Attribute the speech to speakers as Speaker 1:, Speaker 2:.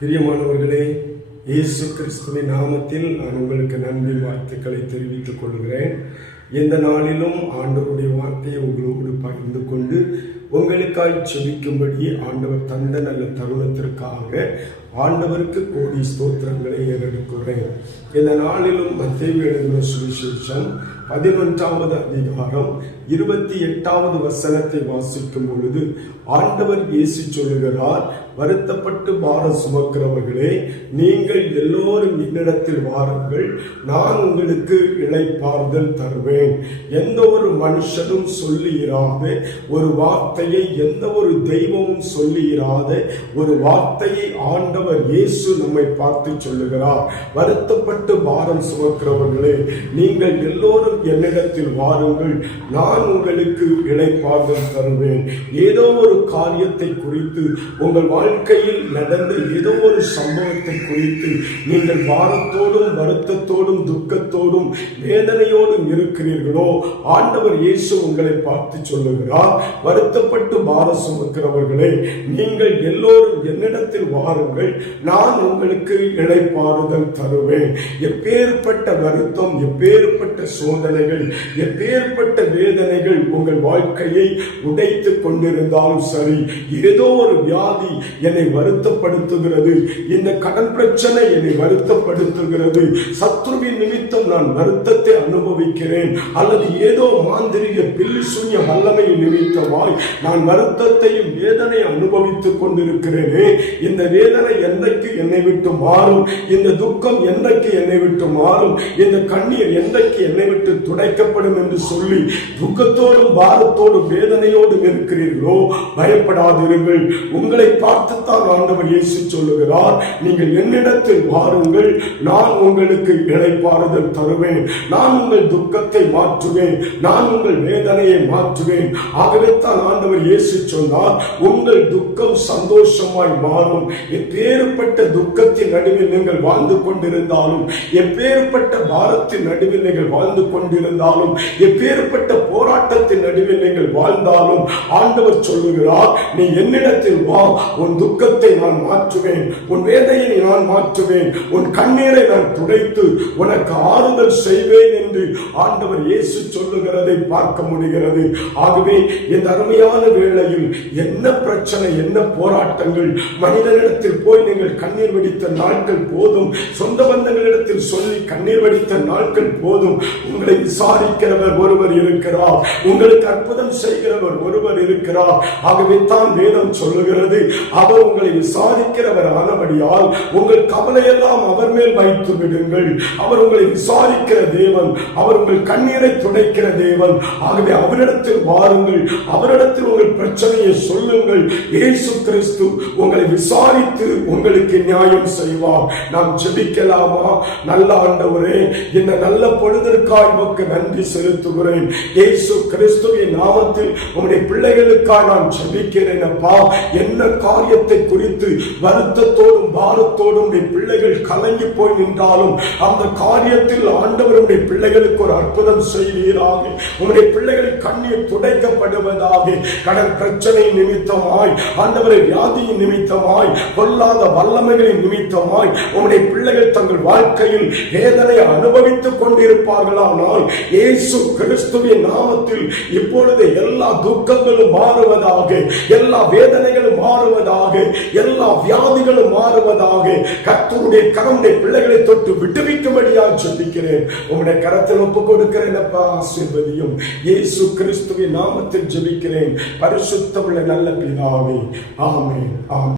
Speaker 1: பிரியமானவர்களே இயேசு கிறிஸ்துவின் நாமத்தில் நான் உங்களுக்கு நன்றி வாழ்த்துக்களை தெரிவித்துக் கொள்கிறேன். எந்த நாளிலும் ஆண்டவருடைய வார்த்தையை உங்களோடு பகிர்ந்து கொண்டு உங்களுக்காய் செபிக்கும்படி ஆண்டவர் தந்த நல்ல தருணத்திற்காக ஆண்டவருக்கு கோடி ஸ்தோத்திரங்களை ஏறெடுக்கிறேன். இந்த நாளிலும் மத்திய எழுதுகிற சுவிசேஷம் பதினொன்றாவது அதிகாரம் இருபத்தி எட்டாவது வசனத்தை வாசிக்கும் பொழுது ஆண்டவர் இயேசு சொல்லுகிறார் வருத்தப்பட்டு பாரம் சுமக்கிறவர்களே நீங்கள் எல்லோரும் என்னிடத்தில் வாருங்கள் நான் உங்களுக்கு இழைப்பார்தல் தருவேன். எந்த ஒரு மனுஷனும் சொல்லியிராத ஒரு வார்த்தையை எந்த ஒரு தெய்வமும் சொல்லியிராத ஒரு வார்த்தையை ஆண்டவர் இயேசு நம்மை பார்த்து சொல்லுகிறார். வருத்தப்பட்டு பாரம் சுமக்கிறவர்களே நீங்கள் எல்லோரும் என்னிடத்தில் வாருங்கள். நான் உங்களுக்கு இளைப்பாறுதல் தருவேன். ஏதோ ஒரு காரியத்தை குறித்து உங்கள் வாழ்க்கையில் நடந்த ஏதோ ஒரு சம்பவத்தை குறித்து நீங்கள் பாரத்தோடும் வருத்தத்தோடும் துக்கத்தோடும் வேதனையோடும் இருக்கிறீர்களோ ஆண்டவர் இயேசு உங்களை பார்த்து சொல்லுகிறார். வருத்தப்பட்டு பாரம் சுமக்கிறவர்களே நீங்கள் எல்லோரும் என்னிடத்தில் வாருங்கள். நான் உங்களுக்கு இழைப்பாறுதல் தருவேன். எப்பேற்பட்ட வருத்தம் எப்பேற்பட்ட சோதனைகள் எப்பேற்பட்ட வேதனைகள் உங்கள் வாழ்க்கையை உடைத்து கொண்டிருந்தாலும் சரி ஏதோ ஒரு வியாதி என்னை வருத்தப்படுத்துகிறது. இந்த கடன் பிரச்சனை என்னை வருத்தப்படுத்துகிறது. சத்ருவின் நிமித்தம் நான் வருத்தத்தை அனுபவிக்கிறேன். அல்லது ஏதோ மாந்திரிக பில்லி சூன்ய வல்லமை நிமித்தமாய் நான் வருத்தத்தையும் வேதனை அனுபவித்துக் கொண்டிருக்கிறேனே. இந்த வேதனை என்றைக்கு என்னை விட்டு மாறும்? இந்த துக்கம் என்றைக்கு என்னை விட்டு மாறும்? இந்த கண்ணீர் என்றைக்கு என்னை விட்டு துடைக்கப்படும் என்று சொல்லி துக்கத்தோடும் பாரத்தோடும் வேதனையோடும் இருக்கிறீர்களோ? பயப்படாதிருங்கள். உங்களை பார்த்துத்தான் ஆண்டவர் இயேசு சொல்லுகிறார். நீங்கள் என்னிடத்தில் வாருங்கள் நான் உங்களுக்கு இழைப்பாறுதல் தருவேன். நான் உங்கள் துக்கத்தை மாற்றுவேன். நான் உங்கள் வேதனையை மாற்றுவேன். ஆகவே தான் ஆண்டவர் இயேசு சொன்னார் உங்கள் துக்கம் சந்தோஷமாய் மாறும். எப்பேற்பட்ட துக்கத்தின் நடுவில் நீங்கள் வாழ்ந்து கொண்டிருந்தாலும் எப்பேற்பட்ட பாரத்தின் நடுவில் நீங்கள் வாழ்ந்து கொண்டிருந்தாலும் எப்பேற்பட்ட துக்கத்தின் நடுவில் நீங்கள் வாழ்ந்தாலும் ஆண்டவர் சொல்லுகிறார் நீ என்னிடத்தில் வா உன் துக்கத்தை நான் மாற்றுவேன் உன் வேதையை நான் மாற்றுவேன் உன் கண்ணீரை நான் துடைத்து உனக்கு ஆறுதல் செய்வேன் என்று ஆண்டவர் இயேசு சொல்லுகிறதை பார்க்க முடிகிறது. ஆகவே இந்த அருமையான வேளையில் என்ன பிரச்சனை என்ன போராட்டங்கள்? மனிதனிடத்தில் போய் நீங்கள் கண்ணீர் வெடித்த நாட்கள் போதும். சொந்த பந்தங்களிடத்தில் சொல்லி கண்ணீர் வெடித்த நாட்கள் போதும். உங்களை விசாரிக்கிறவர் ஒருவர் இருக்கிறார். உங்கள் உங்களுக்கு அற்புதம் செய்கிறவர் ஒருவர் இருக்கிறார். ஆகவே தான் வேதம் சொல்லுகிறது. அவர் உங்களை விசாரிக்கிறவர் ஆனபடியால் உங்கள் கவலையெல்லாம் அவர் மேல் வைத்து விடுங்கள். அவர் உங்களை விசாரிக்கிற தேவன் அவர் உங்கள் கண்ணீரை துடைக்கிற தேவன். ஆகவே அவரிடத்தில் வாருங்கள். அவரிடத்தில் பிரச்சனையை சொல்லுங்கள். இயேசு கிறிஸ்து உங்களை விசாரித்து உங்களுக்கு நியாயம் செய்வார். நாம் ஜெபிக்கலாமா? நல்ல ஆண்டவரே இந்த நல்ல பொழுதற்காய் உமக்கு நன்றி செலுத்துகிறேன். இயேசு கிறிஸ்துவின் நாமத்தில் உங்களுடைய பிள்ளைகளுக்காக நான் ஜெபிக்கிறேன் அப்பா. என்ன காரியத்தை குறித்து வருத்தத்தோடும் பாரத்தோடும் உடைய பிள்ளைகள் கலங்கி போய் நின்றாலும் அந்த காரியத்தில் ஆண்டவருடைய பிள்ளைகளுக்கு ஒரு அற்புதம் செய்வீராக. உங்களுடைய பிள்ளைகள் கண்ணீர் துடைக்கப்படுவதாக. கடன் பிரச்சனை நிமித்தமாய் ஆண்டவரை வியாதியின் நிமித்தமாய் பொல்லாத வல்லமைகளின் நிமித்தமாய் உம்முடைய பிள்ளைகள் தங்கள் வாழ்க்கையில் வேதனை அனுபவித்துக் கொண்டிருப்பார்களானால் இயேசு கிறிஸ்துவின் நாமத்தில் இப்பொழுது எல்லா துக்கங்களும் மாறுவதாக எல்லா வேதனைகளும் மாறுவதாக எல்லா வியாதிகளும் மாறுவதாக கத்தருடைய கரமுடைய பிள்ளைகளை தொட்டு விட்டுவிக்கும்படியாக சொல்லிக்கிறேன் உங்களுடைய கரத்தில் ஒப்பு கொடுக்கிறேன் அப்பா ஆசீர்வதியும். இயேசு கிறிஸ்துவின் நாமத்தில் ஜெபிக்கிறேன். பரிசுத்தமுள்ள நல்ல பிதாவே. ஆமே ஆமே